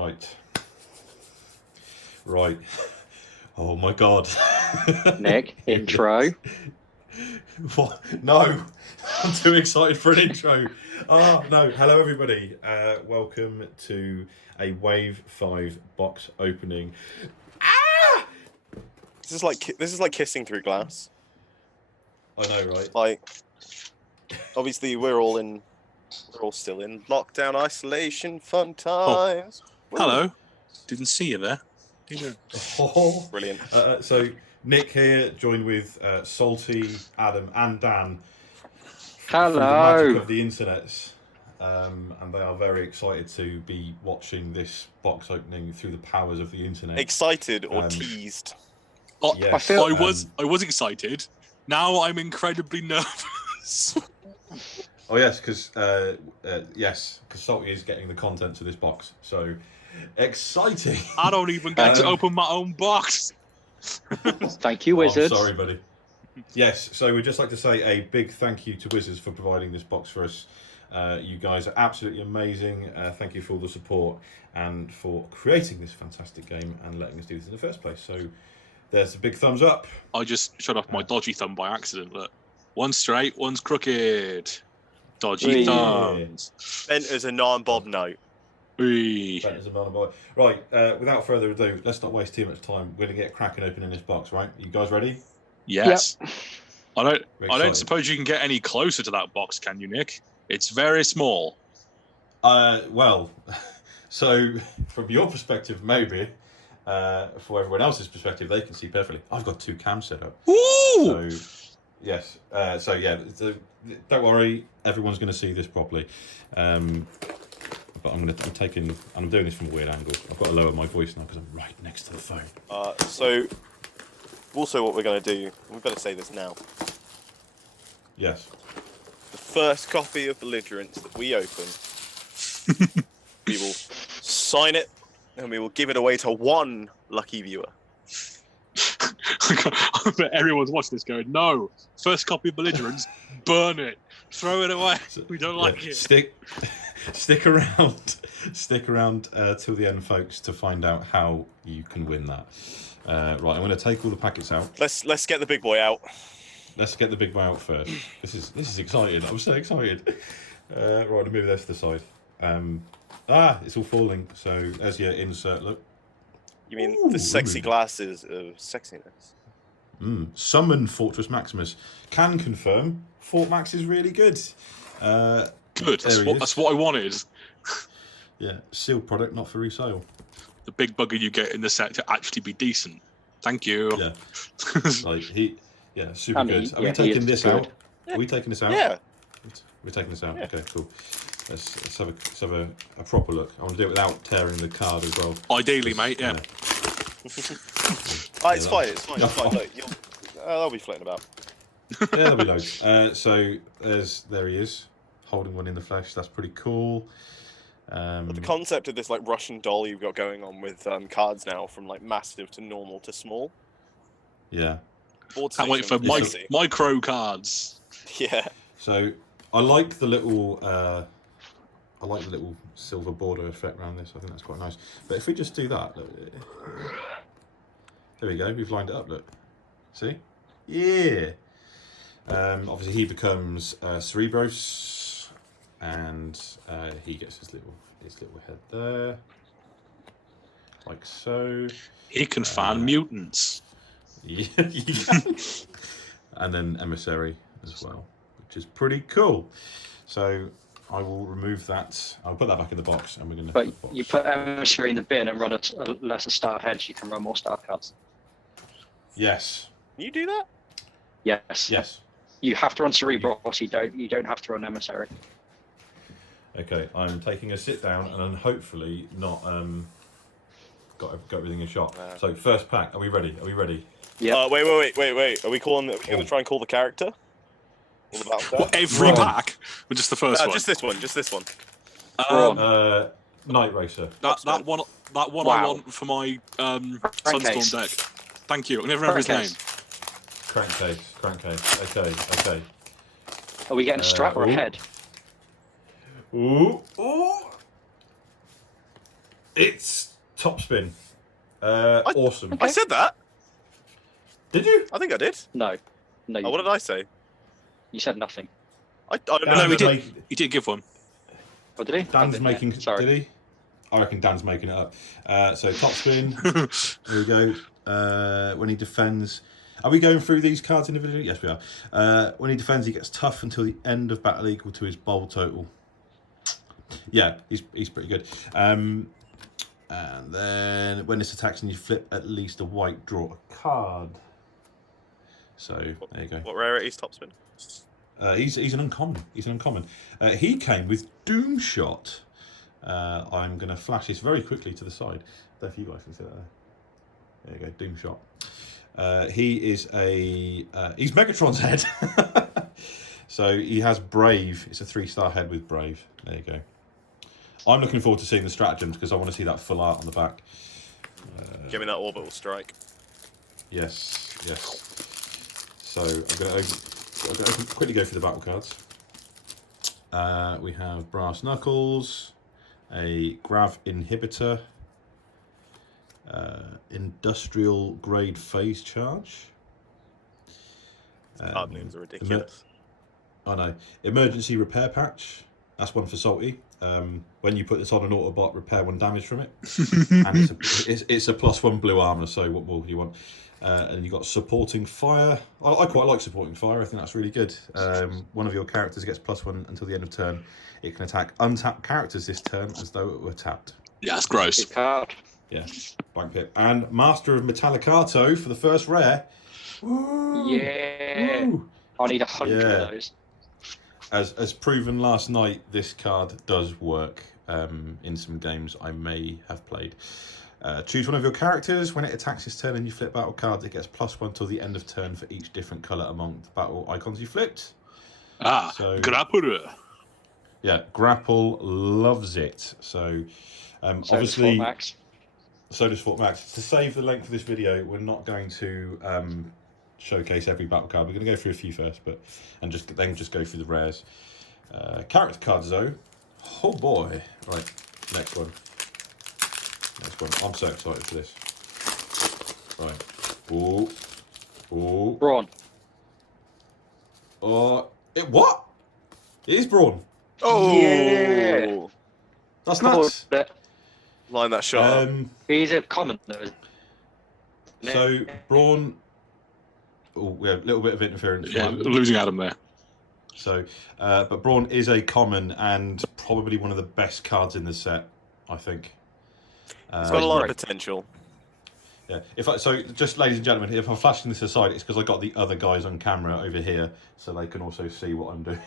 Right. Right. Oh my god. Nick, intro. What? No. I'm too excited for an intro. Oh, no. Hello, everybody. Welcome to a Wave 5 box opening. Ah! This is like kissing through glass. I know, right? Like, obviously, we're all still in lockdown, isolation, fun times. Hello. Didn't see you there. Oh. Brilliant. So, Nick here, joined with Salty, Adam, and Dan. Hello. Through the magic of the internet. And they are very excited to be watching this box opening through the powers of the internet. Excited or teased? Oh, Yes, I was excited. Now I'm incredibly nervous. Oh yes, because Salty is getting the contents of this box. So exciting! I don't even get to open my own box. Thank you, Wizards. Oh, sorry, buddy. Yes, so we'd just like to say a big thank you to Wizards for providing this box for us. You guys are absolutely amazing. Thank you for all the support and for creating this fantastic game and letting us do this in the first place. So there's a big thumbs up. I just shut off my dodgy thumb by accident. Look, one's straight, one's crooked. Dodgy thumbs. Bent as a non-bob note. Bent as a non-bob. Right, without further ado, let's not waste too much time. We're going to get cracking opening this box, right? You guys ready? Yes. Yep. I don't excited. suppose you can get any closer to that box, can you, Nick? It's very small. Well, so from your perspective, maybe. For everyone else's perspective, they can see perfectly. I've got two cams set up. Ooh! So, yes. Don't worry, everyone's going to see this properly. But I'm doing this from a weird angle. I've got to lower my voice now because I'm right next to the phone. So, also what we're going to do, we better say this now. Yes. The first copy of Belligerents that we open, we will sign it and we will give it away to one lucky viewer. I bet everyone's watching this going, no, first copy of Belligerents, burn it, throw it away. We don't like it. Stick around till the end, folks, to find out how you can win that. Right, I'm going to take all the packets out. Let's get the big boy out. Let's get the big boy out first. This is exciting. I'm so excited. Right, I'll move this to the side. It's all falling. So there's your insert. Look. You mean the sexy glasses of sexiness? Summon Fortress Maximus. Can confirm Fort Max is really good. Good. That's what I wanted. Yeah, sealed product, not for resale. The big bugger you get in the set to actually be decent. Thank you. Yeah. Super good. Are we taking this out? Yeah. Are we taking this out? Yeah. We're taking this out. Yeah. Okay, cool. Let's have a proper look. I want to do it without tearing the card as well. Ideally, mate. Yeah. It's fine. Look, I'll be floating about. Yeah, there'll be loads. So there he is, holding one in the flesh. That's pretty cool. But the concept of this like Russian doll you've got going on with cards now, from like massive to normal to small. Yeah. Can't wait for micro cards. Yeah. So I like the little silver border effect around this. I think that's quite nice. But if we just do that, look, there we go. We've lined it up. Look, see? Yeah. Obviously he becomes Cerebros, and he gets his little head there, like so. He can fan mutants. Yeah. And then Emissary as well, which is pretty cool. So I will remove that. I'll put that back in the box, and we're going to. But you put Emissary in the bin and run a lesser star head, you can run more star cards. Yes. Can you do that? Yes. Yes. You have to run Cerebros. You don't have to run Emissary. Okay, I'm taking a sit down and hopefully not got everything in shot. So first pack. Are we ready? Yeah. Wait. Are we going to try and call the character? All about that? What, every pack? Or just the first one? Just this one. Night Racer. That one wow. I want for my Sunstorm deck. Thank you. I never remember his name. Crankcase. Okay. Are we getting a strap or a head? Ooh. It's top spin. Awesome. I said that. Did you? I think I did. No. No, you, Oh, what did I say? you said nothing. I don't know. No, we Dan's did. make- You did give one. Oh, did he? Dan's Oh, yeah. making. Sorry. Did he? I reckon Dan's making it up. So top spin. Here we go. When he defends. Are we going through these cards individually? Yes, we are. When he defends, he gets tough until the end of battle equal to his bowl total. Yeah, he's pretty good. And then when this attacks and you flip at least a white, draw a card. So there you go. What rarity's top spin? He's an uncommon. He's an uncommon. He came with Doom Shot. I'm going to flash this very quickly to the side. I don't know if you guys can see that there. There you go, Doom Shot. He is he's Megatron's head. So he has Brave. It's a 3-star head with Brave. There you go. I'm looking forward to seeing the stratagems because I want to see that full art on the back. Give me that orbital strike. Yes, yes. So I'm going to quickly go through the battle cards. We have Brass Knuckles, a Grav Inhibitor, Industrial Grade Phase Charge. Card names are ridiculous. I know. Emergency Repair Patch. That's one for Salty. When you put this on an Autobot, repair 1 damage from it. And it's a +1 blue armor, so what more do you want? And you've got Supporting Fire. I quite like Supporting Fire. I think that's really good. One of your characters gets +1 until the end of turn. It can attack untapped characters this turn as though it were tapped. Yeah, that's gross. Good card. Yeah, blank pip. And Master of Metallicato for the first rare. Woo! Yeah. Woo! I need 100 Yeah. of those. As proven last night, this card does work in some games I may have played. Choose one of your characters. When it attacks this turn and you flip battle cards, it gets +1 till the end of turn for each different colour among the battle icons you flipped. So- Grapple. Yeah, Grapple loves it. So So does obviously, Fort Max. so does Fort Max. To save the length of this video, we're not going to showcase every battle card. We're going to go through a few first, and just go through the rares. Character cards though. Oh boy! Right, next one. Next one. I'm so excited for this. Right. Ooh. Brawn. What? It is Brawn. Oh! Yeah. That's nuts. Line that shot up. He's a common though. So Brawn. Oh, we have a little bit of interference. Yeah, losing Adam there. So, but Brawn is a common and probably one of the best cards in the set, I think. It's got a lot Right. of potential. Yeah. So just ladies and gentlemen, if I'm flashing this aside, it's because I got the other guys on camera over here, so they can also see what I'm doing.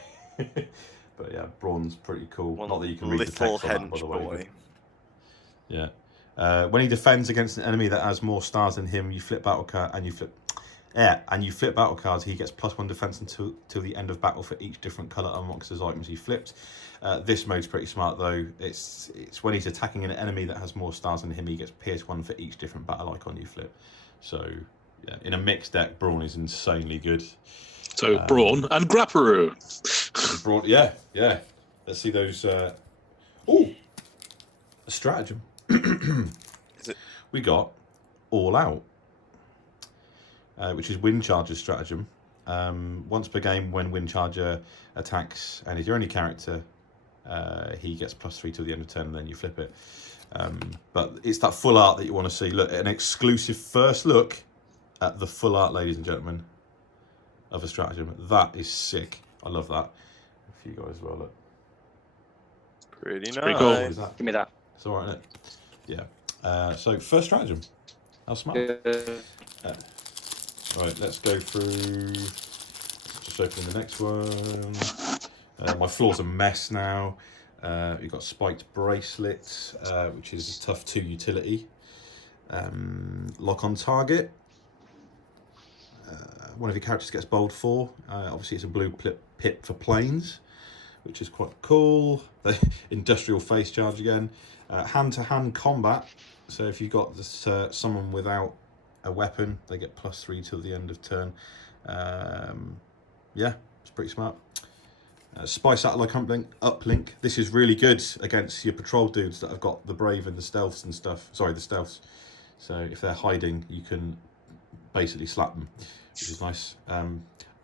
But yeah, Brawn's pretty cool. One Not that you can read the little text on that, by hench the way. boy. Yeah. When he defends against an enemy that has more stars than him, you flip battle card and you flip. Yeah, and you flip battle cards. He gets +1 defense until the end of battle for each different color amongst his items he flipped. This mode's pretty smart though. It's when he's attacking an enemy that has more stars than him, he gets +1 for each different battle icon you flip. So yeah, in a mixed deck, Brawn is insanely good. So Brawn and Grapparoo. Brawn, yeah. Let's see those. Oh, a stratagem. Is it? We got All Out, which is Wind Charger's stratagem. Once per game, when Wind Charger attacks and is your only character, he gets +3 till the end of turn, and then you flip it. But it's that full art that you want to see. Look, an exclusive first look at the full art, ladies and gentlemen, of a stratagem. That is sick. I love that. For you guys as well, look. Pretty nice. pretty cool. What is that? Give me that. It's all right, isn't it? Yeah. So first stratagem. How smart. Right, let's go through. Just opening the next one. My floor's a mess now. You've got Spiked Bracelets, which is tough 2 utility. Lock on target. One of your characters gets bowled 4. Obviously, it's a blue pip for planes, which is quite cool. The Industrial Face Charge again. Hand-to-hand combat. So if you've got this, someone without a weapon, they get +3 till the end of turn. Yeah, it's pretty smart. Spy satellite uplink. This is really good against your patrol dudes that have got the brave and the stealths and stuff. Sorry, the stealths. So if they're hiding, you can basically slap them, which is nice.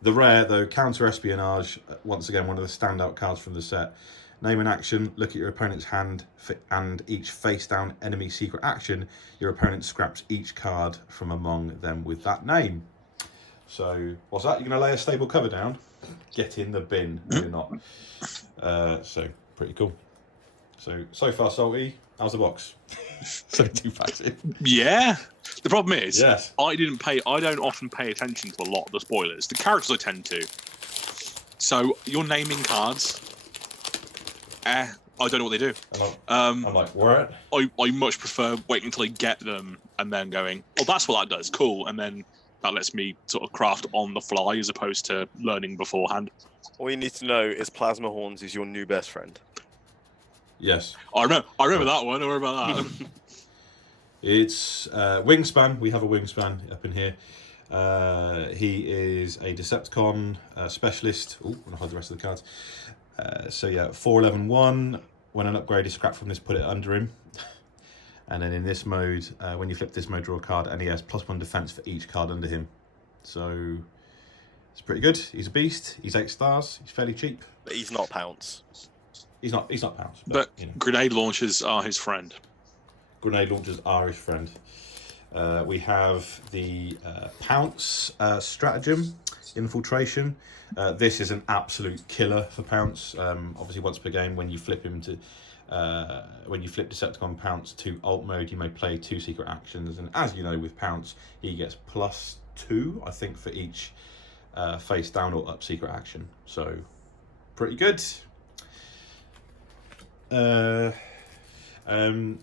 The rare, though, counter espionage. Once again, one of the standout cards from the set. Name an action, look at your opponent's hand, and each face-down enemy secret action, your opponent scraps each card from among them with that name. So, what's that? You're going to lay a stable cover down? Get in the bin. No, you're not. So, pretty cool. So far, Salty, how's the box? So too passive. Yeah. The problem is, Yes. I don't often pay attention to a lot of the spoilers. The characters I tend to. So, you're naming cards. I don't know what they do. I'm like, what? I much prefer waiting until I get them and then going, oh, that's what that does. Cool. And then that lets me sort of craft on the fly as opposed to learning beforehand. All you need to know is Plasma Horns is your new best friend. Yes. I remember that one. Don't worry about that. It's Wingspan. We have a Wingspan up in here. He is a Decepticon specialist. Oh, I'm going to hide the rest of the cards. So yeah, 4/11/1. When an upgrade is scrapped from this, put it under him. And then in this mode, when you flip this mode, draw a card, and he has +1 defense for each card under him. So it's pretty good. He's a beast. He's 8 stars. He's fairly cheap. But he's not Pounce. He's not pounds. But you know. grenade launchers are his friend. Grenade launchers are his friend. We have the Pounce Stratagem Infiltration. This is an absolute killer for Pounce. Obviously, once per game, when you flip him to, when you flip Decepticon Pounce to alt mode, you may play 2 secret actions. And as you know, with Pounce, he gets +2, I think, for each face down or up secret action. So, pretty good.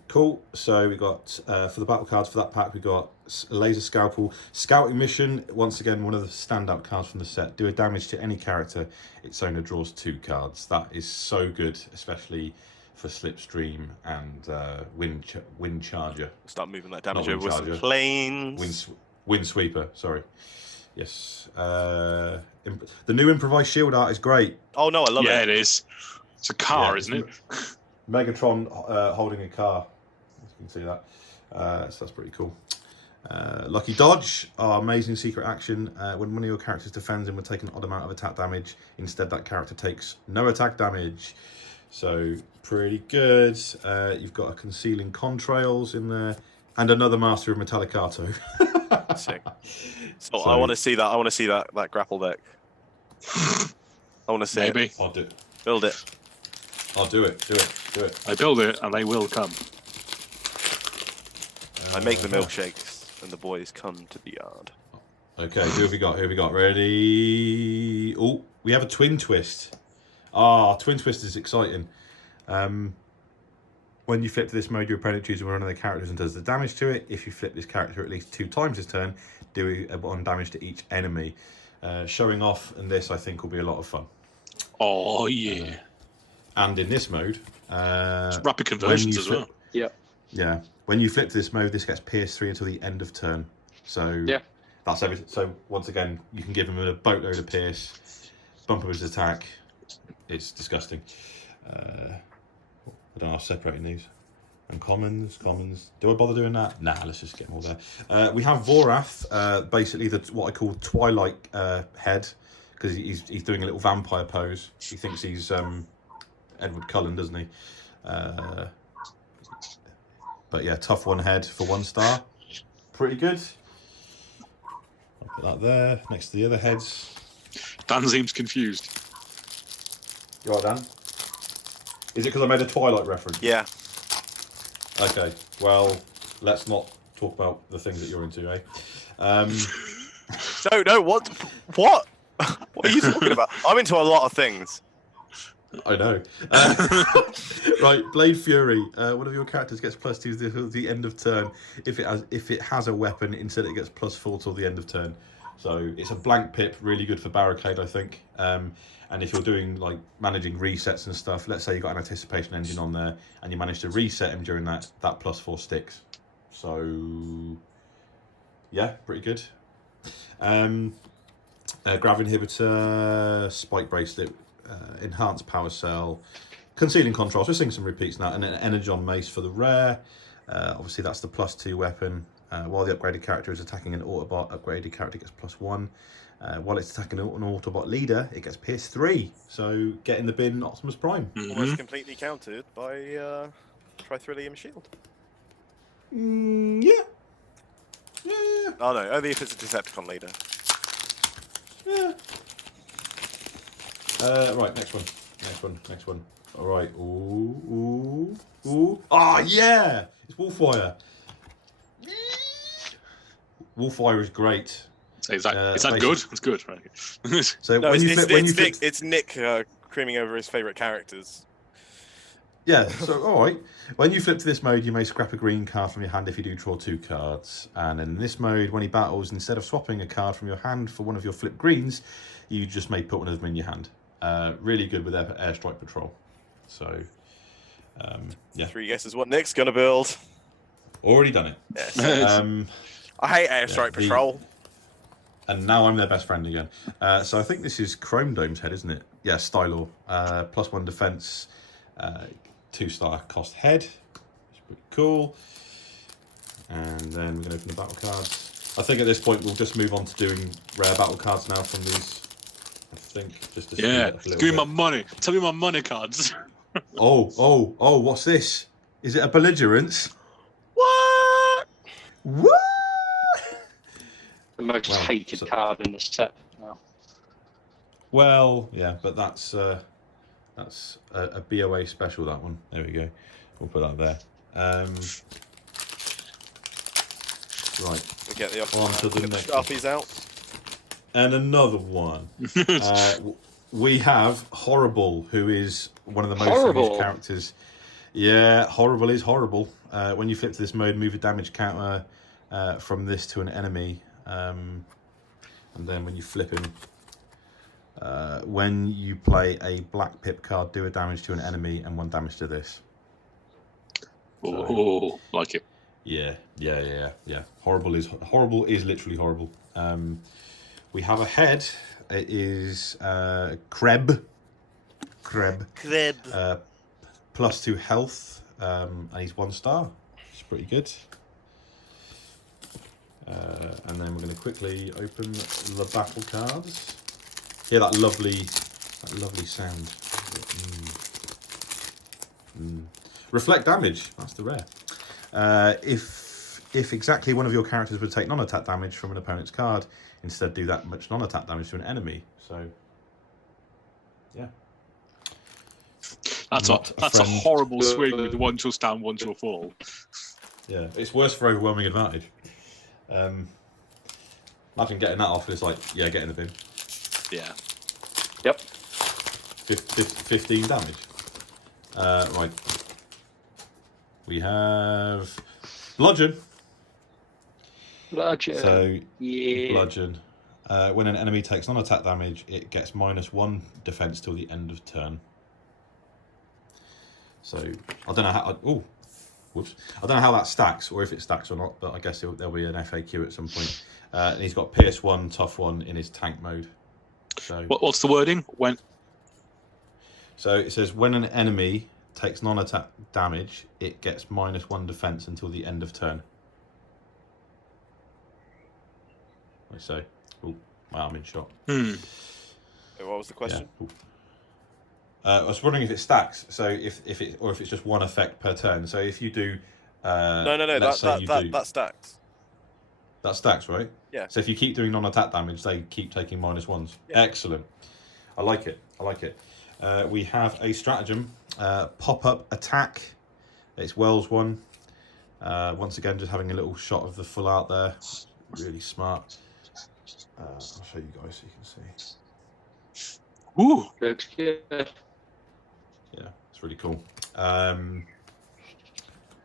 Cool. So we got for the battle cards for that pack, we got Laser Scalpel, Scouting Mission. Once again, one of the standout cards from the set. Do a damage to any character, its owner draws 2 cards. That is so good, especially for Slipstream and Wind Charger. Start moving that damage Not over with some Wind planes. Wind Sweeper. Sorry. Yes. The new improvised shield art is great. Oh no, I love it. Yeah, it is. It's a car, Yeah, isn't it? Megatron holding a car. You can see that. So that's pretty cool. Lucky Dodge, our amazing secret action. When one of your characters defends him, will take an odd amount of attack damage. Instead, that character takes no attack damage. So pretty good. You've got a Concealing Contrails in there, and another Master of Metallicato. Sick. So I want to see that. I want to see that grapple deck. I want to see Maybe. it. I'll do it. Build it. I'll do it. Do it. Do it. I build it and they will come. I make the milkshakes, and the boys come to the yard. Okay, who have we got? Who have we got? Ready? Oh, we have a Twin Twist. Twin Twist is exciting. When you flip to this mode, your opponent chooses one of their characters and does the damage to it. If you flip this character at least 2 times this turn, do 1 damage to each enemy. Showing off in this, I think, will be a lot of fun. Oh, yeah. And in this mode, Rapid conversions as well. Yeah. Yeah, when you flip to this mode, this gets pierce 3 until the end of turn. So Yeah. that's everything. So once again, you can give him a boatload of pierce, bump up his attack. It's disgusting. I don't know. I'm separating these. And commons. Do I bother doing that? Nah, let's just get them all there. We have Vorath, basically what I call Twilight head, because he's doing a little vampire pose. He thinks he's Edward Cullen, doesn't he? But yeah, tough 1 head for 1 star. Pretty good. I'll put that there next to the other heads. Dan seems confused. You all right, Dan? Is it because I made a Twilight reference? Yeah. Okay, well, let's not talk about the things that you're into, eh? No, what? What? What are you talking about? I'm into a lot of things. I know. Right, Blade Fury. One of your characters gets +2 till the end of turn. If it has a weapon, instead it gets +4 till the end of turn. So it's a blank pip, really good for barricade, I think. And if you're doing like managing resets and stuff, let's say you've got an anticipation engine on there and you manage to reset him during that +4 sticks. So yeah, pretty good. Grav inhibitor, spike bracelet. Enhanced Power Cell, Concealing Contrast. We're seeing some repeats now, and an Energon Mace for the rare. Obviously, that's the +2 weapon. While the upgraded character is attacking an Autobot, upgraded character gets +1. While it's attacking an Autobot leader, it gets Pierce 3. So get in the bin, Optimus Prime. Almost completely countered by Trithrillium Shield. Yeah. Yeah. Oh no, only if it's a Decepticon leader. Yeah. Right, next one. All right. Ooh. Ah, yeah! It's Wolfwire. Wolfwire is great. So is that good? It's good. Right. So No, when you flip, it's Nick creaming over his favourite characters. yeah. So all right, when you flip to this mode, you may scrap a green card from your hand if you do draw 2 cards. And in this mode, when he battles, instead of swapping a card from your hand for one of your flip greens, you just may put one of them in your hand. Really good with Airstrike Patrol. So yeah. 3 guesses what Nick's gonna build. Already done it. Yes. I hate Airstrike Patrol. And now I'm their best friend again. So I think this is Chrome Dome's head, isn't it? Yeah, Stylor. +1 defense, 2-star cost head. It's pretty cool. And then we're going to open the battle cards. I think at this point we'll just move on to doing rare battle cards now from these. I think just to speed it up a little give me bit. my money. Tell me my money cards. Oh, what's this? Is it a belligerence? What? What? The most hated card in the set now. Well, yeah, but that's a BOA special, that one. There we go. We'll put that there. Right. We get the On to the next one. Sharpies out. And another one. We have Horrible, who is one of the most used characters. Yeah, Horrible is horrible. When you flip to this mode, move a damage counter from this to an enemy. And then when you flip him, when you play a black pip card, do a damage to an enemy and 1 damage to this. Oh, like it. Yeah. Horrible is literally horrible. We have a head. It is Kreb. +2 health, and he's 1 star. It's pretty good. And then we're going to quickly open the battle cards. Hear that lovely sound. Reflect damage. That's the rare. If exactly one of your characters would take non-attack damage from an opponent's card, instead do that much non-attack damage to an enemy. So, yeah. That's a horrible swing with 1 shall stand, 1 shall fall. Yeah, it's worse for overwhelming advantage. Imagine getting that off and it's like, yeah, get in the bin. Yeah. Yep. 15 damage. Right. We have Bludgeon. So, yeah. Bludgeon. When an enemy takes non-attack damage, it gets -1 defense till the end of turn. So, I don't know how... Whoops. I don't know how that stacks, or if it stacks or not, but I guess there'll be an FAQ at some point. And he's got Pierce 1, Tough 1 in his tank mode. So, What's the wording? When? So it says, when an enemy takes non-attack damage, it gets -1 defense until the end of turn. I say, oh, wow, I'm in shot. What was the question? Yeah. I was wondering if it stacks. So if it's just 1 effect per turn. So if you do, No. That stacks. That stacks, right? Yeah. So if you keep doing non-attack damage, they keep taking -1s. Yeah. Excellent. I like it. We have a stratagem, pop-up attack. It's Wells 1. Once again, just having a little shot of the full art there. Really smart. I'll show you guys so you can see. Ooh. Looks good. Yeah, it's really cool. I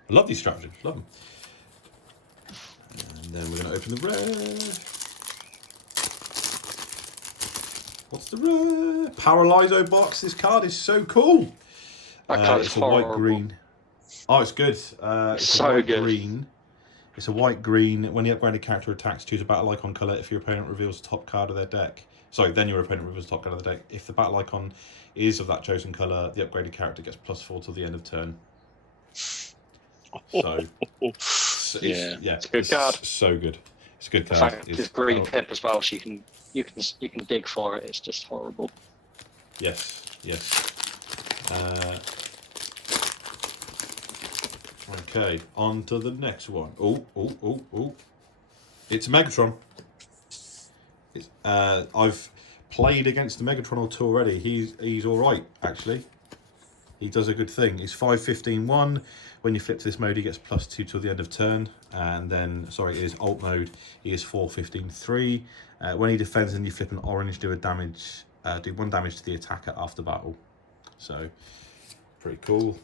love these stratagems. Love them. And then we're going to open the rare. What's the rare? Paralyzo box. This card is so cool. That card is it's a horrible. white green. Oh, it's good. It's so a white good. green. It's a white green. When the upgraded character attacks, choose a battle icon color. If your opponent reveals the top card of their deck, Sorry, then your opponent reveals the top card of the deck. If the battle icon is of that chosen colour, the upgraded character gets +4 till the end of turn. So, it's It's a good card. So good. It's a good The card. fact it's green pip as well, so you can dig for it. It's just horrible. Yes. Okay, on to the next one. Oh. It's Megatron. I've played against the Megatron or two already. He's all right, actually. He does a good thing. He's 5/15/1. When you flip to this mode, he gets +2 till the end of turn. And then, sorry, it is alt mode. He is 4/15/3. When he defends and you flip an orange, do 1 damage to the attacker after battle. So, pretty cool.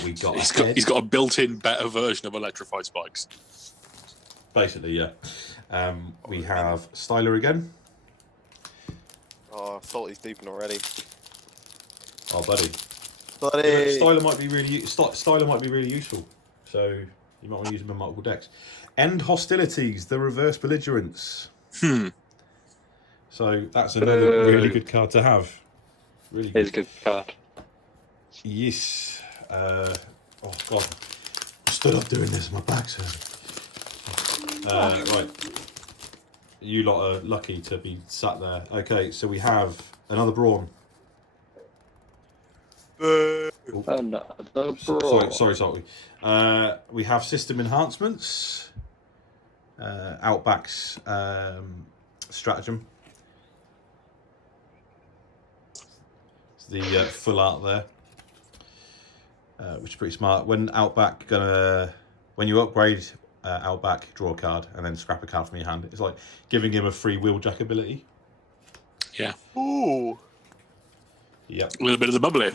He's got a built-in better version of electrified spikes. Basically, yeah. We have Styler again. Oh, Salty's deeping already. Oh, buddy. Buddy. Styler might be really useful. So you might want to use him in multiple decks. End hostilities. The reverse belligerents. So that's another really good card to have. Really good. It's a good card. Yes. Oh god. I stood up doing this. My back's hurting. Right. You lot are lucky to be sat there. Okay, so we have another Brawn. Another Brawn. Sorry, Salty. We have system enhancements. Outback's Stratagem. It's the full art there. Which is pretty smart. When you upgrade Outback, draw a card and then scrap a card from your hand. It's like giving him a free Wheeljack ability. Yeah. Ooh. Yep. A little bit of the bubbly.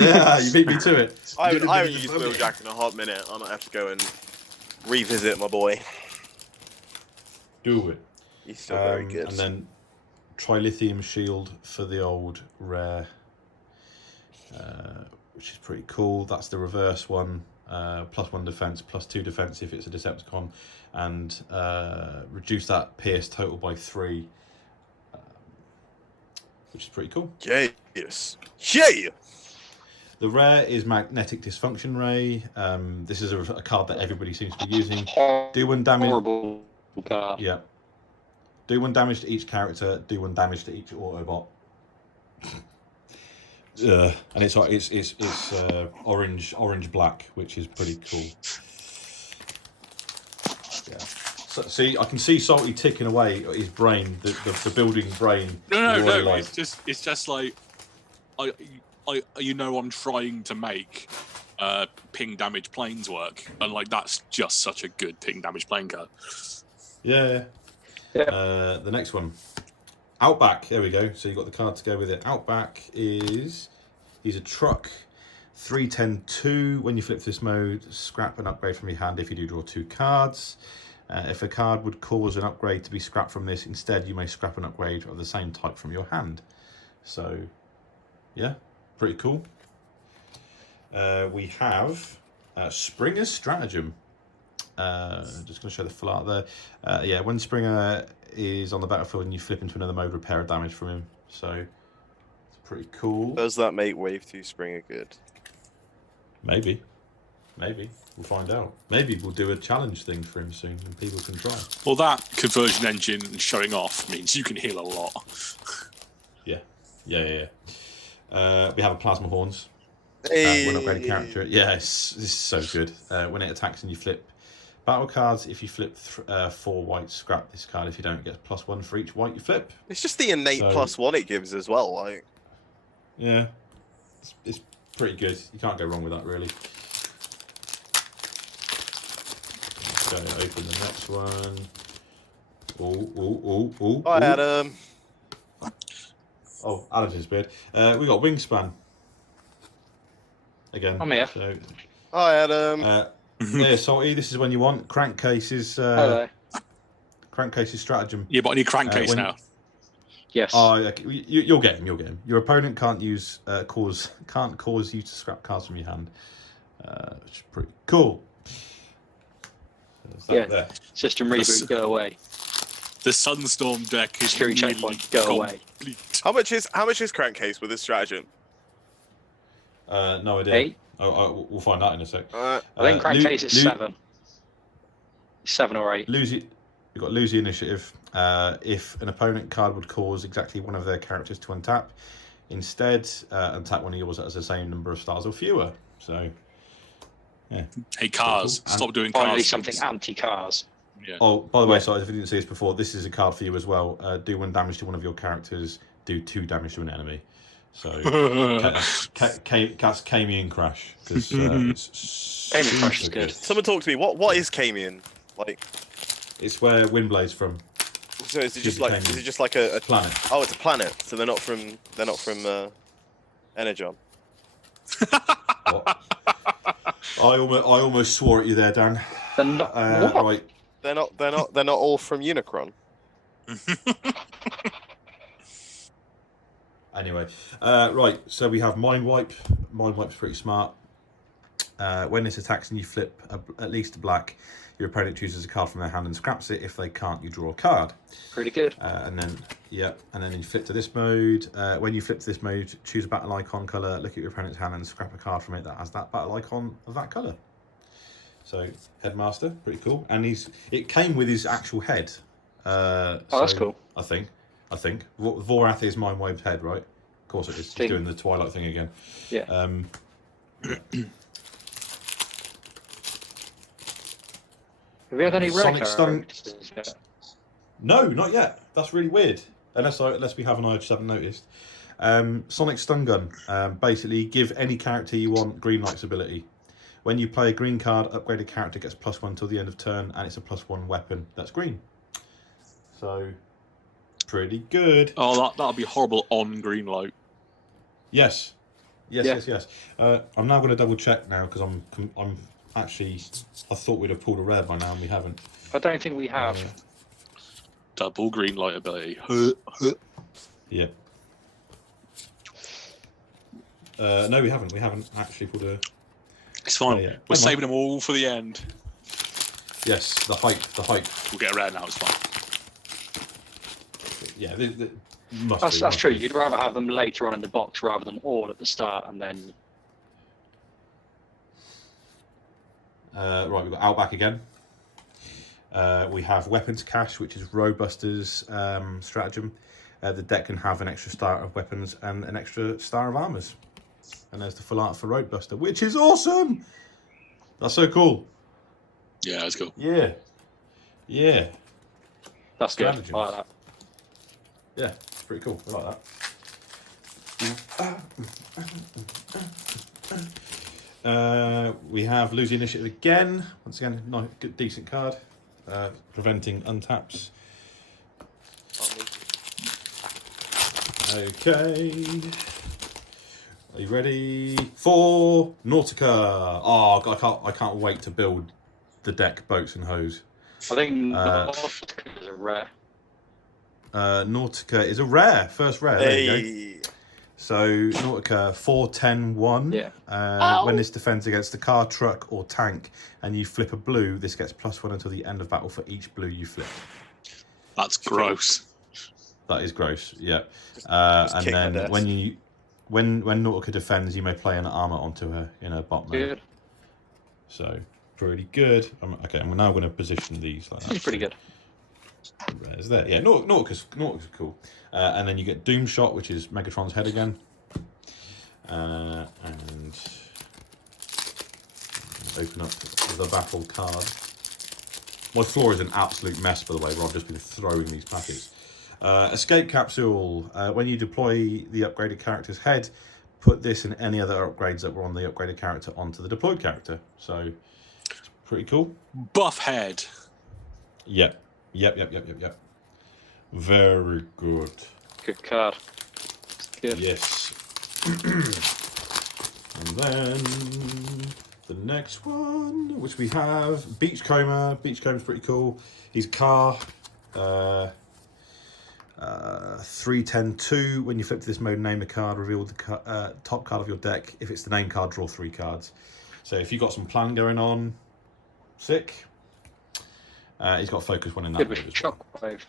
Yeah, you beat me to it. I haven't used Wheeljack in a hot minute. I might have to go and revisit my boy. Do it. He's still very good. And then Trilithium Shield for the old rare, which is pretty cool. That's the reverse one. +1 defense, +2 defense if it's a Decepticon, and reduce that pierce total by 3, which is pretty cool. Yes. Yeah. The rare is Magnetic Dysfunction Ray. This is a card that everybody seems to be using. Do 1 damage. Horrible card. Yeah. Do 1 damage to each character. Do 1 damage to each Autobot. And it's orange black, which is pretty cool. Yeah. So, see, I can see Salty ticking away at his brain, the building brain. No. It's just like I'm trying to make ping damage planes work, and like that's just such a good ping damage plane card. Yeah. The next one. Outback, there we go. So you've got the card to go with it. Outback he's a truck. 3/10/2. When you flip this mode, scrap an upgrade from your hand if you do draw 2 cards. If a card would cause an upgrade to be scrapped from this, instead you may scrap an upgrade of the same type from your hand. So, yeah, pretty cool. We have Springer's Stratagem. Just going to show the full art there. Yeah, when Springer is on the battlefield and you flip into another mode, repair a damage from him. So it's pretty cool. Does that make Wave 2 Springer good? Maybe. We'll find out. Maybe we'll do a challenge thing for him soon and people can try. Well, that conversion engine showing off means you can heal a lot. Yeah. We have a Plasma Horns. Hey. When upgraded character. Yes, this is so good. When it attacks and you flip battle cards, if you flip 4 white, scrap this card. If you don't, get +1 for each white you flip. It's just the innate +1 it gives as well. Like, yeah, it's pretty good. You can't go wrong with that, really. Let's go open the next one. Oh. Hi, Adam. Oh, Adam's disappeared. We got Wingspan. Again. I'm here. So, Hi, Adam. yeah, Salty, this is when you want. Crankcase's Stratagem. Yeah, but I need crankcase now. Yes. Oh, okay. You'll get him. Your opponent can't cause you to scrap cards from your hand. Which is pretty cool. So System reboot, go away. The Sunstorm deck is Security really checkpoint, go away. complete. How much is Crankcase with his stratagem? No idea. 8. We'll find out in a sec. I think crankcase is 7. 7 or 8. We've got lose the initiative. If an opponent card would cause exactly one of their characters to untap, instead untap one of yours that has the same number of stars or fewer. So, yeah. Hey, cars, Cool. Stop doing Finally, cars. something anti-cars. Yeah. Oh, by the way, sorry, if you didn't see this before, this is a card for you as well. Do 1 damage to one of your characters, do 2 damage to an enemy. So, cast Camion Crash. Because it's Camion Crash is super good. Someone talk to me. What is Camion? Like, It's where Windblade's from. so is it just Super like Camion. a Planet. Oh, it's a planet. So they're not from Energon. What? I almost swore at you there, Dan. They're not, what? Right. They're not all from Unicron. Anyway, right. So we have Mind Wipe. Mind Wipe's pretty smart. When this attacks and you flip at least a black, your opponent chooses a card from their hand and scraps it. If they can't, you draw a card. Pretty good. And then you flip to this mode. When you flip to this mode, choose a battle icon color. Look at your opponent's hand and scrap a card from it that has that battle icon of that color. So Headmaster, pretty cool. And it came with his actual head. That's cool. I think. Vorath is Mind Wipe's head, right? Of course it is. He's doing the Twilight thing again. Yeah. Have we had any rare Sonic Stun. characters yet? No, not yet. That's really weird. Unless we have and I just haven't noticed. Sonic Stun Gun. Basically, give any character you want Green Light's ability. When you play a green card, upgraded character gets +1 till the end of turn, and it's a +1 weapon that's green. So, pretty good. Oh, that'll be horrible on green light. Yes. Yeah. I'm now going to double check now because I'm actually, I thought we'd have pulled a rare by now and we haven't. I don't think we have. Double green light ability. Yeah. No, we haven't. We haven't actually pulled a. It's fine. Yeah. We're saving them all for the end. Yes, the hype. We'll get a rare now. It's fine. Yeah, That's true. You'd rather have them later on in the box rather than all at the start and then. Right, we've got Outback again. We have Weapons Cache, which is Robuster's stratagem. The deck can have an extra star of weapons and an extra star of armors. And there's the full art for Roadbuster, which is awesome! That's so cool. Yeah, that's cool. Yeah. That's good. Stratagem. I like that. Yeah, it's pretty cool. I like that. We have Lose the Initiative again. Once again, nice, good, decent card. Preventing untaps. Okay. Are you ready for Nautica? Oh, I can't wait to build the deck Boats and Hose. I think Nautica is a rare. Nautica is a rare, first rare. There you go. Hey. So Nautica 4-10-1. Yeah. When this defends against a car, truck, or tank, and you flip a blue, this gets +1 until the end of battle for each blue you flip. That's gross. That is gross. Yeah. Just And kick my then desk. when Nautica defends, you may play an armor onto her in her bot mode. Good. So pretty good. Okay, and we're now going to position these like that. It's pretty good. Rares there. Yeah, Nautica's cool. And then you get Doom Shot, which is Megatron's head again. And open up the battle card. My floor is an absolute mess, by the way, where I've just been throwing these packets. Escape Capsule. When you deploy the upgraded character's head, put this and any other upgrades that were on the upgraded character onto the deployed character. So, it's pretty cool. Buff head. Yep. Very good. Good card. Good. Yes. And then the next one, which we have, Beachcomber. Beachcomber's pretty cool. He's car. 3-10-2. When you flip to this mode, name a card, reveal the top card of your deck. If it's the name card, draw 3 cards. So if you've got some plan going on, sick. He's got focus one in that Good mode with as well. Shockwave.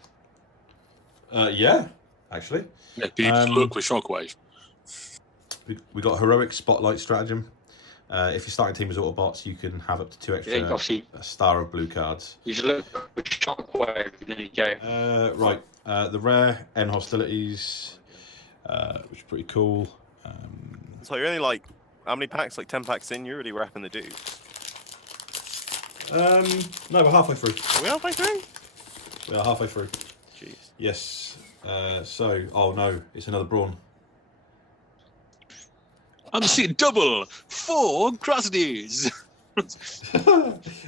Yeah, actually. Yeah, can you just look with Shockwave? We got Heroic Spotlight Stratagem. If you're starting a team as Autobots, you can have up to 2 extra obviously, a star of blue cards. you should look with Shockwave and then you go. Right. The rare End Hostilities, which is pretty cool. So you're only like, how many packs? Like 10 packs in, you're already wrapping the dude. No, we're halfway through. Are we halfway through? We are halfway through. Jeez. Yes. Oh no, it's another Brawn. I'm seeing double 4 Crustaceans.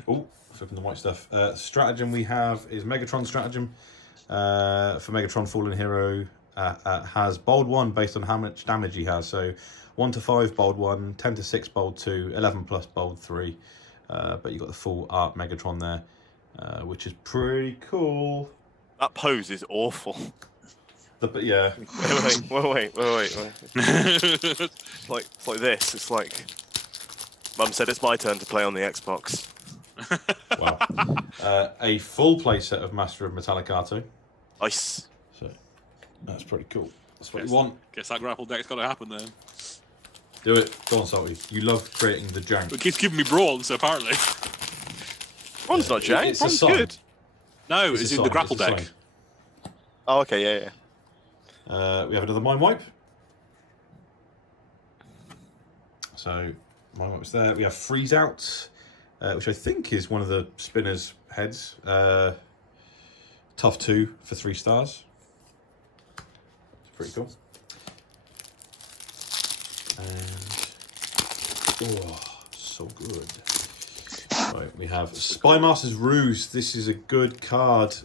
Oh, flipping the white stuff. Stratagem we have is Megatron Stratagem. For Megatron Fallen Hero, has bold 1 based on how much damage he has. So 1 to 5 bold 1, 10 to 6 bold 2, 11 plus bold 3. But you got the full art Megatron there, which is pretty cool. That pose is awful. But yeah. Wait. It's like this. It's like Mum said it's my turn to play on the Xbox. Wow. A full playset of Master of Metallicato. Nice. So that's pretty cool. That's what you want. Guess that grapple deck's got to happen then. Do it. Go on, Salty. You love creating the jank. It keeps giving me brawls, apparently. One's not jank. It's a One's sign. good. No, It's it's a in the sign, grapple it's a deck. sign. Oh, okay, yeah. We have another Mind Wipe. So, Mind Wipe's there. We have Freeze Out, which I think is one of the spinner's heads. Tough 2 for 3 stars. It's pretty cool. And, oh, so good. Right, we have Spymaster's Ruse. This is a good card.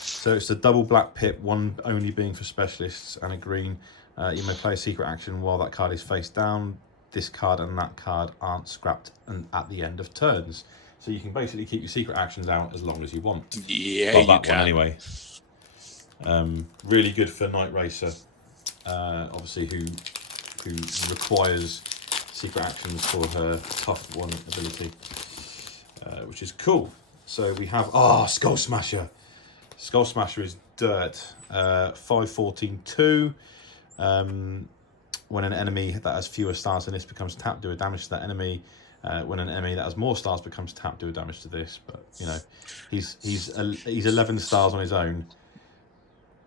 So it's a double black pip, 1 only being for specialists and a green. You may play a secret action while that card is face down. This card and that card aren't scrapped at the end of turns. So you can basically keep your secret actions out as long as you want. Yeah, Well, you that can. one anyway. Really good for Night Racer, obviously who requires secret actions for her tough 1 ability, which is cool. So we have Skull Smasher. Skull Smasher is dirt. 5/14/2. When an enemy that has fewer stars than this becomes tapped, do a damage to that enemy. When an enemy that has more stars becomes tapped, do a damage to this. But you know, he's 11 stars on his own.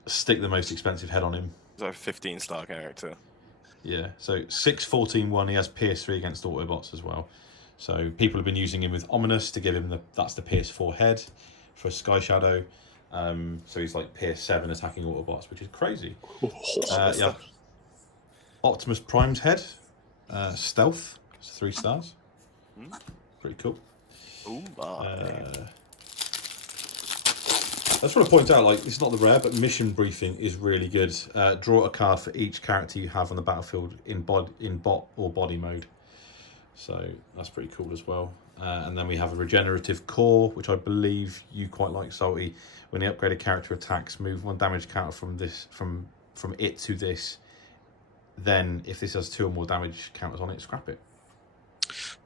Stick the most expensive head on him. He's like a 15-star character. Yeah. So 6/14/1. He has Pierce 3 against Autobots as well. So people have been using him with Ominous to give him that's the Pierce 4 head for Sky Shadow. So he's like Pierce 7 attacking Autobots, which is crazy. Yeah. Optimus Prime's head, Stealth, it's 3 stars. Pretty cool. Ooh, I just want to point out, like, it's not the rare, but Mission Briefing is really good. Draw a card for each character you have on the battlefield in bot or body mode. So that's pretty cool as well. And then we have a Regenerative Core, which I believe you quite like, Salty. When the upgraded character attacks, move 1 damage counter from it to this. Then, if this has 2 or more damage counters on it, scrap it.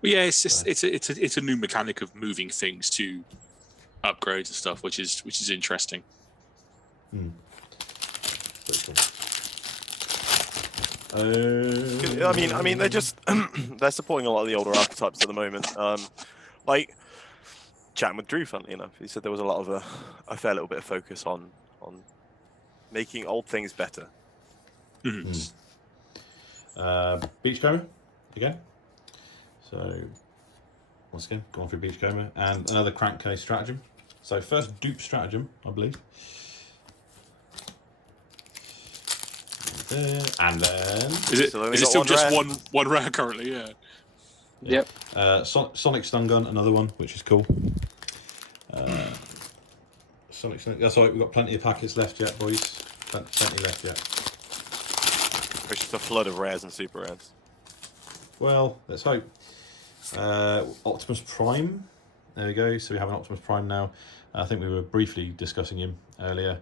Well, yeah, it's a new mechanic of moving things to upgrades and stuff, which is interesting. Pretty cool. I mean, they're just they're supporting a lot of the older archetypes at the moment. Like chatting with Drew, funnily enough, he said there was a lot of a fair little bit of focus on making old things better. Beachcomber again. So once again, going through Beachcomber and another Crankcase Stratagem. So first Dupe Stratagem, I believe. And then Is it still just one rare currently? Yeah. Yep. Sonic Stun Gun, another one, which is cool. Sonic Stun. That's all right. We've got plenty of packets left yet, boys. Plenty left yet. It's just a flood of rares and super rares. Well, let's hope. Optimus Prime. There we go. So we have an Optimus Prime now. I think we were briefly discussing him earlier.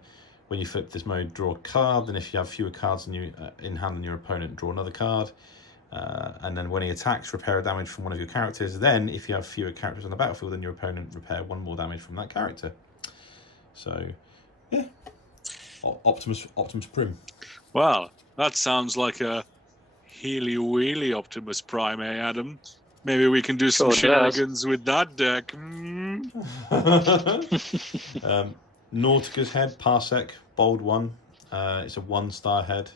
When you flip this mode, draw a card. Then if you have fewer cards in hand than your opponent, draw another card. And then when he attacks, repair a damage from one of your characters. Then if you have fewer characters on the battlefield than your opponent, repair 1 more damage from that character. So, yeah. Optimus Prim. Well, that sounds like a Healy Wheelie Optimus Prime, eh, Adam? Maybe we can do some Sure does. shenanigans with that deck. Nautica's head, Parsec, bold one. It's a 1-star head.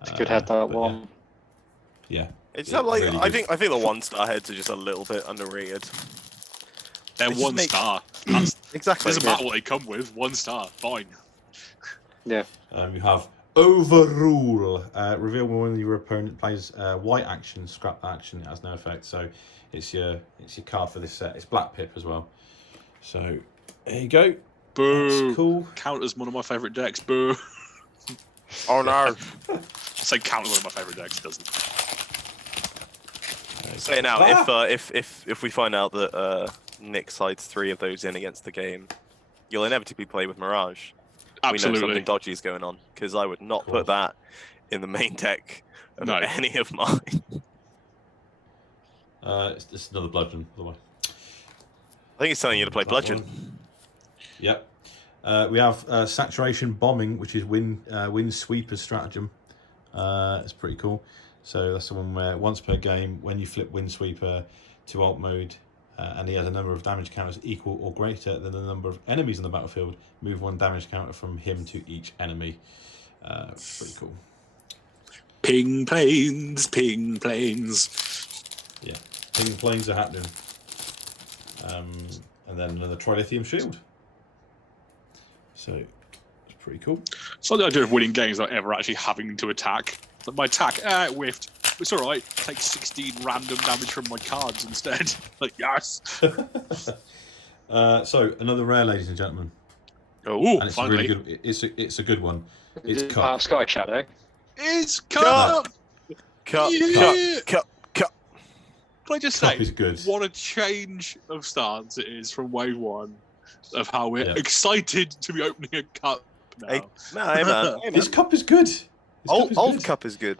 It's a good head, that but one. Yeah. It's Yeah, not like really I good. think the 1-star heads are just a little bit underrated. They're They just 1 make- star. That's, Exactly. doesn't matter what they come with. 1 star, fine. Yeah. You have Overrule. Reveal when your opponent plays white action, scrap that action. It has no effect. So it's your card for this set. It's Black Pip as well. So there you go. Boo. That's cool. Count as one of my favourite decks. Boo. Oh no! I say count as one of my favourite decks. It doesn't. Say now, if we find out that Nick sides 3 of those in against the game, you'll inevitably play with Mirage. We know Absolutely. something dodgy is going on, because I would not put that in the main deck of No. any of mine. It's another bludgeon, by the way. I think he's telling you to play That Bludgeon. one. Yep. We have Saturation Bombing, which is Wind Sweeper's Stratagem. It's pretty cool. So that's the one where once per game, when you flip Wind Sweeper to alt mode, and he has a number of damage counters equal or greater than the number of enemies on the battlefield, move 1 damage counter from him to each enemy. Pretty cool. Ping planes, ping planes. Yeah. Ping planes are happening. And then another Trilithium Shield. So it's pretty cool. It's not the idea of winning games without ever actually having to attack. Like my attack, it whiffed. It's alright. Take 16 random damage from my cards instead. Like, yes. So another rare, ladies and gentlemen. Oh, And it's finally. a really good. It's a good one. It's Is Cup. Sky Shadow. It's Cup. Cup! Cut, Yeah. cut. Can I just Cup say, is good. what a change of stance it is from Wave 1 of how we're Yeah. excited to be opening a Cup now. Hey, no, hey man. Hey, This man. cup is good. This cup is Old good. Cup is good.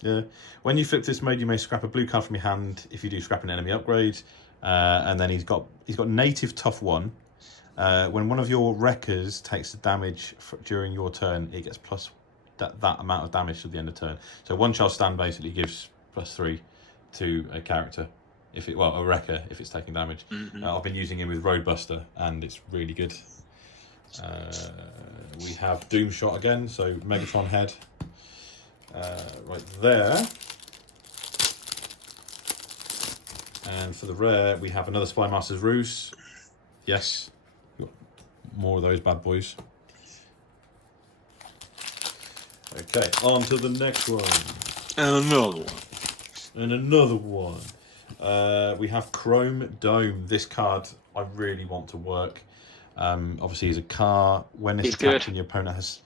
Yeah. When you flip this mode, you may scrap a blue card from your hand. If you do, scrap an enemy upgrade. And then he's got native tough 1. When one of your wreckers takes the damage during your turn, it gets plus that amount of damage to the end of turn. So one shall stand basically gives +3 to a character, a wrecker if it's taking damage. Mhm. I've been using him with Roadbuster, and it's really good. We have Doomshot again, so Megatron head right there. And for the rare, we have another Spymaster's Ruse. Yes, got more of those bad boys. Okay, on to the next one. And another one. And another one. We have Chrome Dome. This card I really want to work. Obviously, he's a car. When it's He's attacked good. and your opponent has,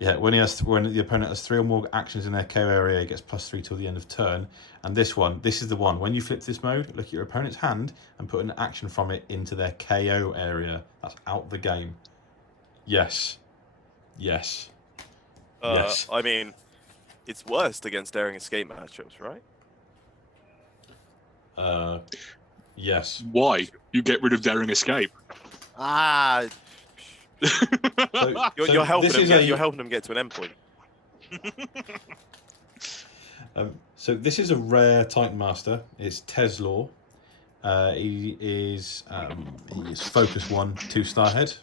when the opponent has 3 or more actions in their KO area, he gets +3 till the end of turn. And this is the one. When you flip this mode, look at your opponent's hand and put an action from it into their KO area. That's out the game. Yes. Yes. Yes. I mean, it's worst against Daring Escape matchups, right? Yes. Why? You get rid of Daring Escape. Ah, So, you're helping this him. is You're helping him get to an endpoint. So this is a rare Titan Master. It's Teslaw. He is Focus 1, 2-star head.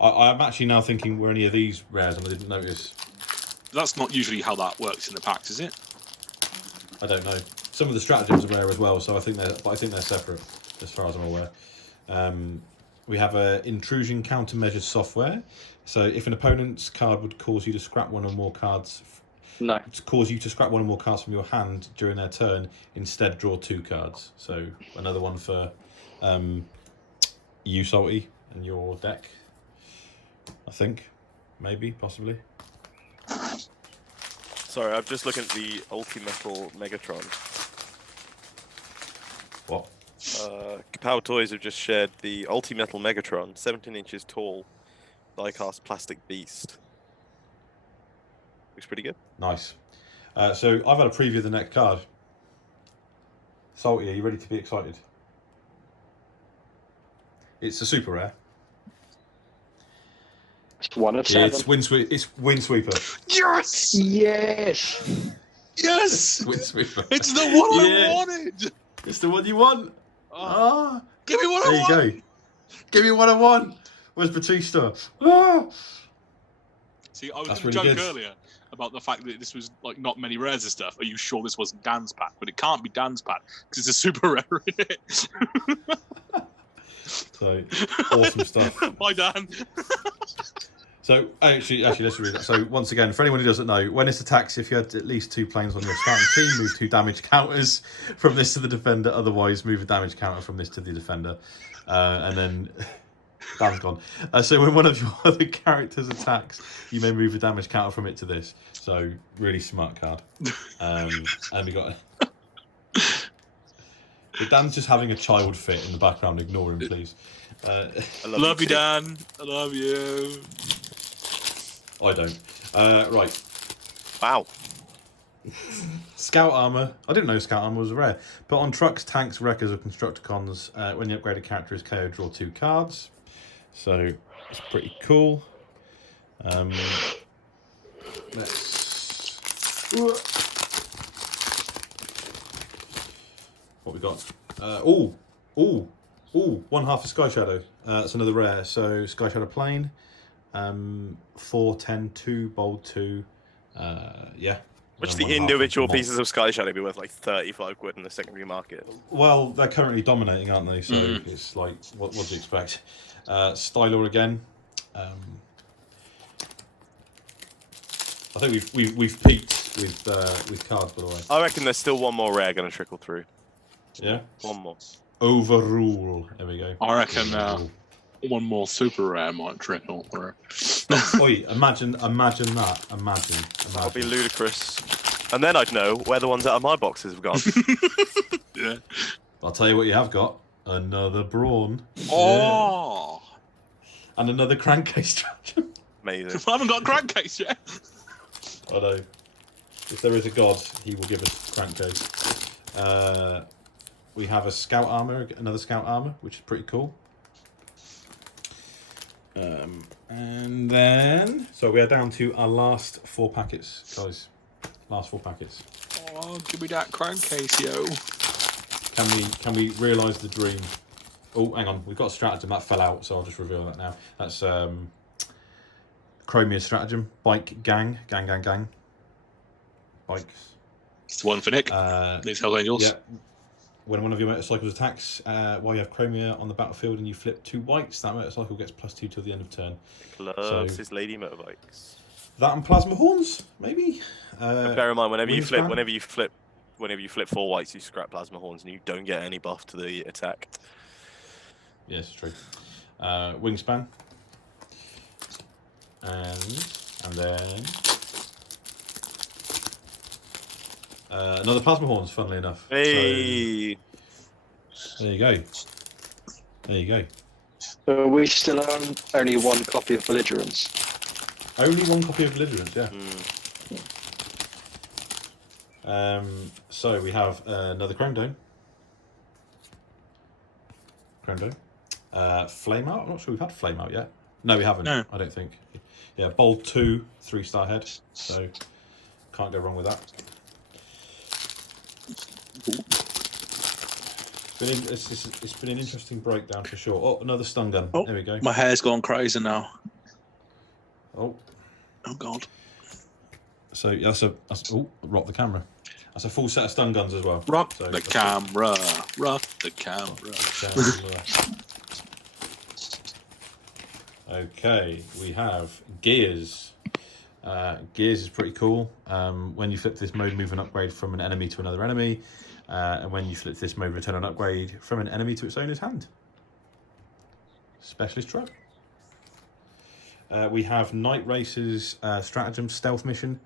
I'm actually now thinking were any of these rares and I didn't notice. That's not usually how that works in the packs, is it? I don't know. Some of the stratagems are rare as well, so I think they're separate as far as I'm aware. We have a intrusion countermeasures software. So if an opponent's card would cause you to scrap one or more cards, No. from your hand during their turn, instead draw 2 cards. So another one for you, Salty, and your deck. I think, maybe, possibly. Sorry, I'm just looking at the Ultimetal Megatron. What? Kapow Toys have just shared the Ultimetal Megatron, 17 inches tall, die-cast plastic beast. Looks pretty good. Nice. So I've had a preview of the next card. Salty, are you ready to be excited? It's a super rare. 1 of Yeah, 7. it's Windsweeper. Yes! Yes! Yes! Windsweeper. It's the one Yeah. I wanted! It's the one you want. Oh, Ah, give me what there I you want! go. Give me what I want. Where's Batista? Ah. See, I was That's going to really joke good. earlier about the fact that this was like not many rares and stuff. Are you sure this wasn't Dan's pack? But it can't be Dan's pack because it's a super rare in it. So awesome stuff. Bye, Dan. So actually, let's read that. So once again, for anyone who doesn't know, when this attacks, if you had at least 2 planes on your starting team, move 2 damage counters from this to the defender. Otherwise, move a damage counter from this to the defender, and then Dan's gone. So when one of your other characters attacks, you may move a damage counter from it to this. So really smart card. And we got. But Dan's just having a child fit in the background. Ignore him, please. I Love you, too. Dan. I love you. I don't. Right. Wow. Scout armor. I didn't know scout armor was rare. Put on trucks, tanks, wreckers, or constructicons. When the upgraded character is KO, draw 2 cards. So it's pretty cool. Let's. What we got? One half of Sky Shadow. That's another rare. So Sky Shadow Plane. 4, 10, 2, bold 2. Yeah. Which And the one half individual of Moth. pieces of Sky Shadow be worth like 35 quid in the secondary market. Well, they're currently dominating, aren't they? So Mhm. it's like, what do you expect? Stylor again. I think we've peaked with cards, by the way. I reckon there's still one more rare going to trickle through. Yeah. One more. Overrule. There we go. I reckon Overrule. one more super rare might trickle through. Oi, imagine that. Imagine. That'll be ludicrous. And then I'd know where the ones out of my boxes have gone. Yeah. I'll tell you what you have got. Another Brawn. Oh! And another Crankcase Stratagem. Amazing. I haven't got a crankcase yet. I know. If there is a god, he will give us Crankcase. We have a Scout Armor, another Scout Armor, which is pretty cool. And then... So we are down to our last 4 packets, guys. Last 4 packets. Oh, give me that crankcase, yo. Can we realise the dream? Oh, hang on. We've got a stratagem. That fell out, so I'll just reveal that now. That's Chromia Stratagem. Bike Gang. Gang. Bikes. It's the one for Nick. These Hell Angels. Yeah. When one of your motorcycles attacks, while you have Chromia on the battlefield and you flip 2 whites, that motorcycle gets +2 till the end of turn. Loves his lady motorbikes. That and Plasma Horns, maybe? And bear in mind, whenever you Wingspan? flip 4 whites, you scrap plasma horns, and you don't get any buff to the attack. Yes, true. Wingspan. And then... another Plasma Horns, funnily enough. Hey, So, there you go. So we still own only 1 copy of Belligerence. Only 1 copy of Belligerence, yeah. So we have another Chrome Dome. Flame Out. I'm not sure we've had Flame Out yet. No, we haven't. No. I don't think. Yeah, Bold 2, 3-star head. So can't go wrong with that. It's been an interesting breakdown for sure. Oh, another stun gun. Oh, there we go. My hair's gone crazy now. Oh, Oh, God. so that's rock the camera. That's a full set of stun guns as well. Rock So the that's- camera. Rock the camera. Okay, we have Gears. Gears is pretty cool. When you flip this mode, move an upgrade from an enemy to another enemy. And when you flip this mode, return an upgrade from an enemy to its owner's hand. Specialist truck. We have Night Racer's Stratagem Stealth Mission.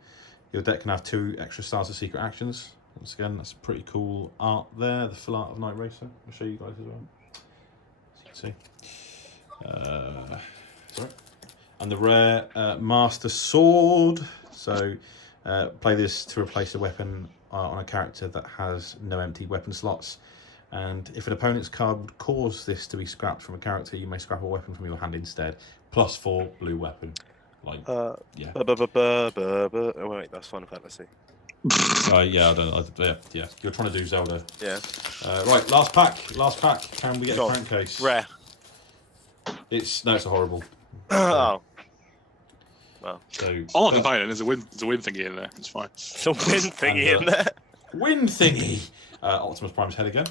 Your deck can have 2 extra stars of secret actions. Once again, that's pretty cool art there. The full art of Night Racer. I'll show you guys as well. As you can see. Sorry. And the rare Master Sword. So play this to replace a weapon on a character that has no empty weapon slots. And if an opponent's card would cause this to be scrapped from a character, you may scrap a weapon from your hand instead. +4 blue weapon. Like, yeah. Oh wait, that's Final Fantasy. Yeah, yeah. You're trying to do Zelda. Yeah. Right, last pack. Can we get a crankcase? Rare. It's a horrible. Oh. Well. So I'm not complaining. There's a win thingy in there. It's fine. It's a win thingy in there. Win thingy. Optimus Prime's head again.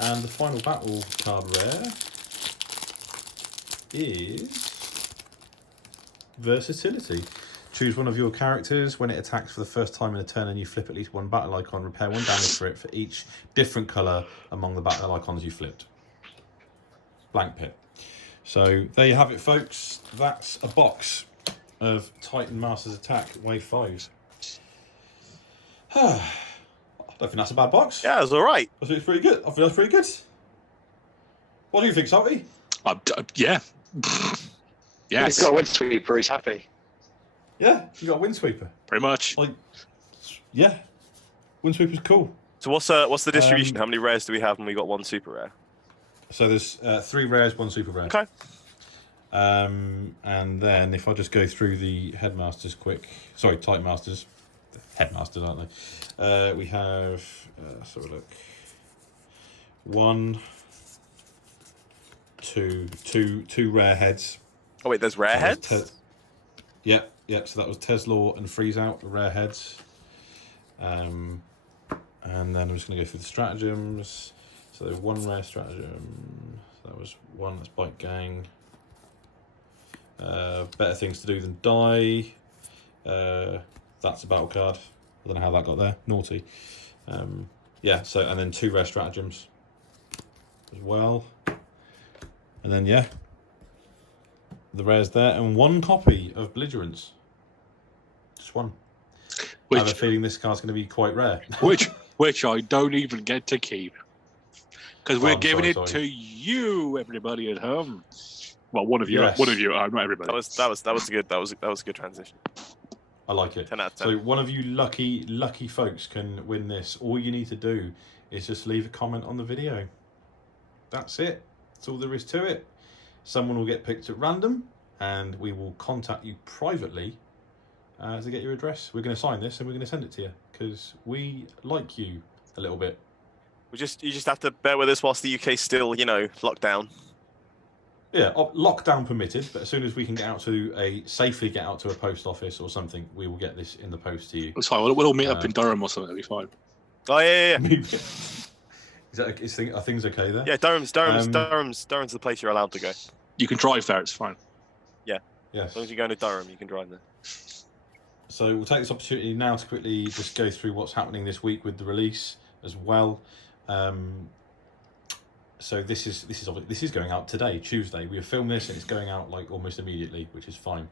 And the final battle card rare is Versatility. Choose one of your characters. When it attacks for the first time in a turn and you flip at least one battle icon, repair 1 damage for it for each different colour among the battle icons you flipped. Blank pit. So there you have it, folks. That's a box of Titan Masters Attack Wave 5. I don't think that's a bad box. Yeah, it was alright. I think it's pretty good. I think that's pretty good. What do you think, Salty? Yeah. Yes. He's got a wind sweeper. He's happy. Yeah, you got a Windsweeper. Pretty much. Like, yeah, Windsweeper's cool. So what's the distribution? How many rares do we have when we got 1 super rare? So there's 3 rares, 1 super rare. Okay. And then if I just go through the Headmasters quick, sorry, Titan Masters, Headmasters, aren't they? We have, let's have a look. 1, 2 rare heads. Oh wait, there's rare heads? Yep. So that was Teslaw and Freeze Out, the rare heads. And then I'm just going to go through the stratagems. So there's 1 rare stratagem. So that was 1. That's Bike Gang. Better things to do than die. That's a battle card. I don't know how that got there. Naughty. Yeah. So and then 2 rare stratagems as well. And then yeah, the rares there, and 1 copy of Belligerence. Just 1. I have a feeling this card's going to be quite rare. which I don't even get to keep, because we're giving it sorry. to you, everybody at home. Well, one of you, Yes. not everybody. That was a good transition. I like it. 10 out of 10. So one of you lucky folks can win this. All you need to do is just leave a comment on the video. That's it. That's all there is to it. Someone will get picked at random, and we will contact you privately to get your address. We're going to sign this and we're going to send it to you because we like you a little bit. You just have to bear with us whilst the UK's still, locked down. Yeah, lockdown permitted, but as soon as we can safely get out to a post office or something, we will get this in the post to you. It's fine. We'll all meet up in Durham or something. It'll be fine. Oh yeah. Are things okay there? Yeah, Durham's the place you're allowed to go. You can drive there. It's fine. Yeah. Yes. As long as you're going to Durham, you can drive there. So we'll take this opportunity now to quickly just go through what's happening this week with the release as well. So this is going out today, Tuesday. We have filmed this and it's going out like almost immediately, which is fine.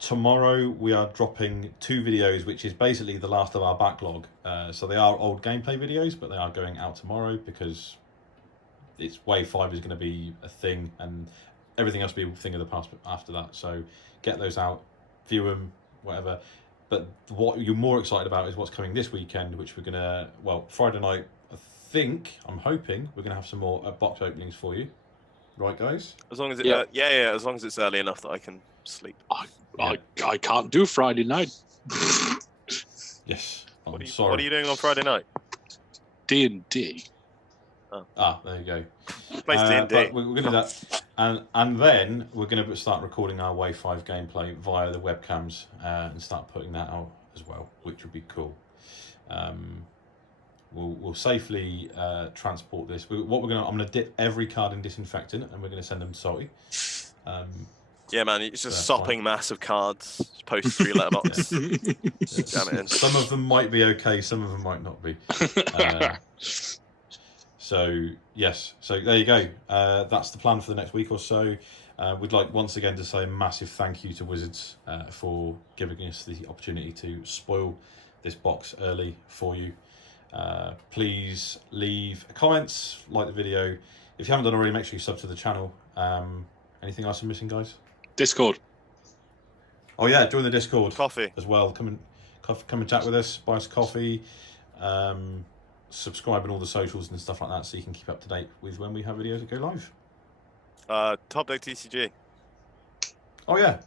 Tomorrow we are dropping 2 videos, which is basically the last of our backlog. So they are old gameplay videos, but they are going out tomorrow because it's Wave 5 is going to be a thing and everything else will be a thing of the past after that. So get those out, view them, whatever. But what you're more excited about is what's coming this weekend, which we're going to, Friday night, I'm hoping we're going to have some more box openings for you. Right, guys? As long as as long as it's early enough that I can sleep. I can't do Friday night. Yes. What are you doing on Friday night? D&D. Oh. There you go. Plays D&D. But we're going to do that, and then we're going to start recording our Wave 5 gameplay via the webcams and start putting that out as well, which would be cool. We'll safely transport this. I'm going to dip every card in disinfectant, and we're going to send them to Salty. Yeah, man, it's just a sopping mass of cards. Post 3 letterbox. Jam it in. Some of them might be okay, some of them might not be. So yes, so there you go. That's the plan for the next week or so. We'd like once again to say a massive thank you to Wizards for giving us the opportunity to spoil this box early for you. Please leave comments, like the video. If you haven't done already, make sure you sub to the channel. Anything else I'm missing, guys? Discord. Oh yeah, join the Discord. Coffee as well. Come and chat with us. Buy us coffee. Subscribe on all the socials and stuff like that, so you can keep up to date with when we have videos that go live. Top Deck TCG. Oh yeah,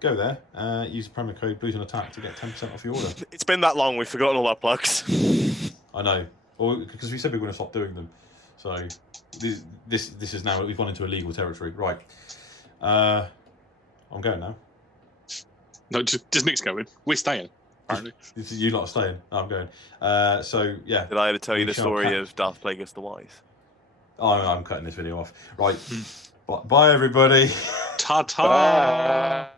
go there. Use the promo code Blues on Attack to get 10% off your order. It's been that long, we've forgotten all our plugs. I know, well, because we said we were going to stop doing them. So this is now we've gone into illegal territory. Right, I'm going now. No, just Nick's going. We're staying. Apparently. You lot are staying. Oh, I'm going. So yeah. Did I ever tell you the shall story cut- of Darth Plagueis the Wise? Oh, I'm cutting this video off. Right. Bye everybody. Ta-ta!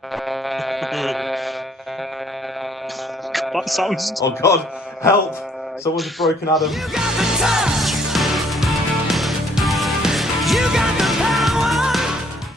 That sounds... Oh God, help! Someone's broken Adam. You got the time.